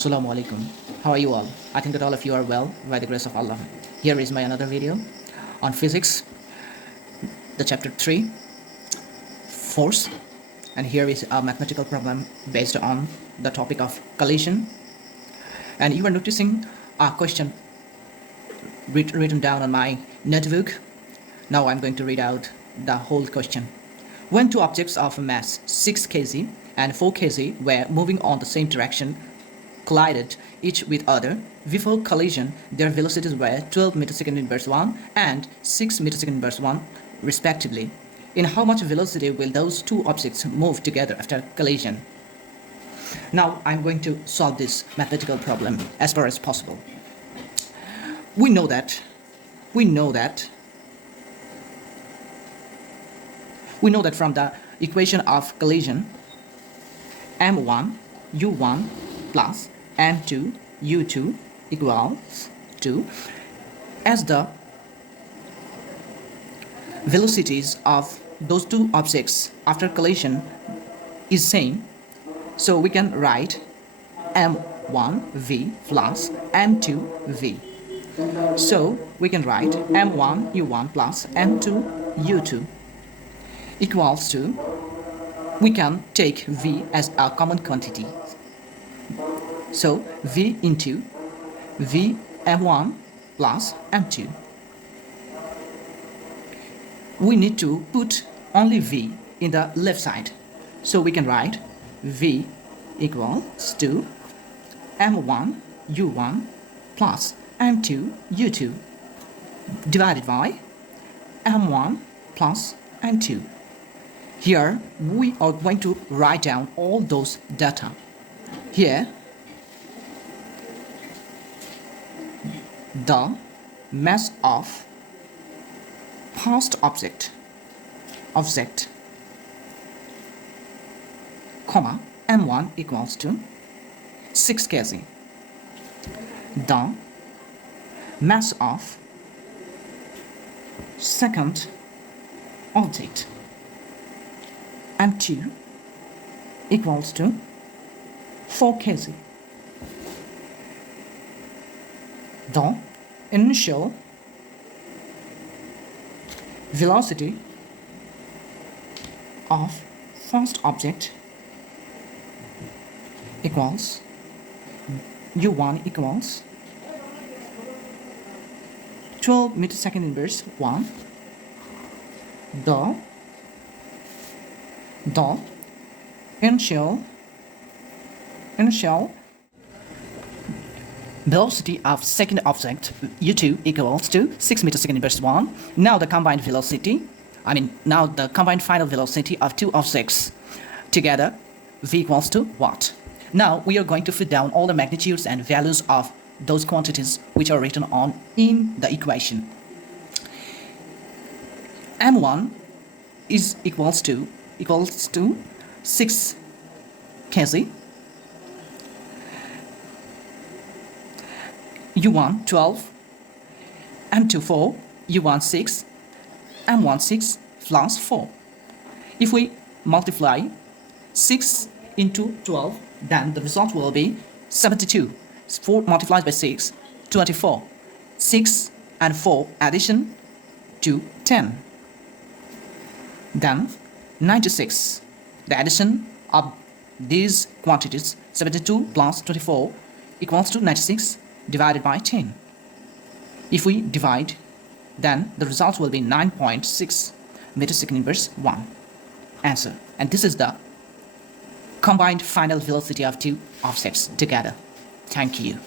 Assalamu alaikum. How are you all? I think that all of you are well by the grace of Allah. Here is my another video on physics, the chapter 3, force, and here is a mathematical problem based on the topic of collision. And you are noticing a question written down on my notebook. Now I'm going to read out the whole question. When two objects of mass 6 kg and 4 kg were moving on the same direction, collided each with other, before collision, their velocities were 12 meter-second inverse 1 and 6 meter-second inverse 1, respectively. In how much velocity will those two objects move together after collision? Now, I'm going to solve this mathematical problem as far as possible. We know that from the equation of collision, m1 u1 plus m2 u2 equals to, as the velocities of those two objects after collision is same, so we can write m1v plus m2v. So we can write m1 u1 plus m2 u2 equals to, we can take v as a common quantity. So v into v m1 plus m2. We need to put only v in the left side. So we can write v equals to m1 u1 plus m2 u2 divided by m1 plus m2. Here we are going to write down all those data. Here the mass of past object comma m1 equals to 6 kg. The mass of second object m2 equals to 4 kg. The initial velocity of first object equals u1 equals 12 meter-second inverse 1. The initial velocity of second object u2 equals to 6 meter-second inverse 1. Now the combined final velocity of two objects together, v equals to what? Now we are going to put down all the magnitudes and values of those quantities which are written on in the equation. m1 is equals to 6 kg, u1 12, m2 4, u1 6, m1 6 plus 4. If we multiply 6 into 12, then the result will be 72. 4 multiplied by 6, 24. 6 and 4 addition to 10. Then 96. The addition of these quantities, 72 plus 24 equals to 96 divided by 10. If we divide, then the result will be 9.6 meter-second inverse 1. Answer. And this is the combined final velocity of two objects together. Thank you.